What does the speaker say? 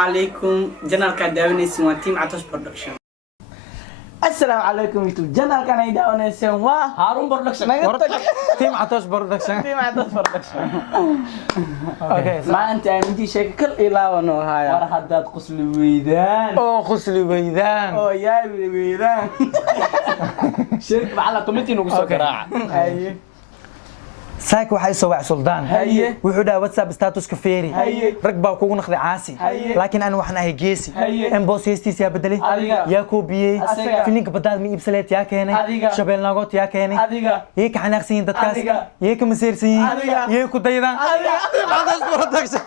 عليكم جنرال كداوني سوى تيم عطوش برودكشن. السلام عليكم يوتيوب جنرال كان يداوني سوى هارون برودكشن. تيم عطوش برودكشن. تيم عطوش برودكشن. اوكي ما انت عندي شيء كل الى ونو هاي ورحدات قسل ويدان. او خسلي ويدان. او يا ويدان. شركة على كومنتي نقص كراع. اي ساك waxay soo wax suldaan wuxuu dhahay WhatsApp status ka feeri rag baa kugu naqday caasi laakiin aan waxna ay geesi inbox hestiisa yaa bedelay yaa ku biyay filinka badaad mi ibsaleet yaa keenay shabeel nagoot yaa keenay yee ka xanaaqsiin dadkaas yee ka masiirsiin yee ku daydan adiga production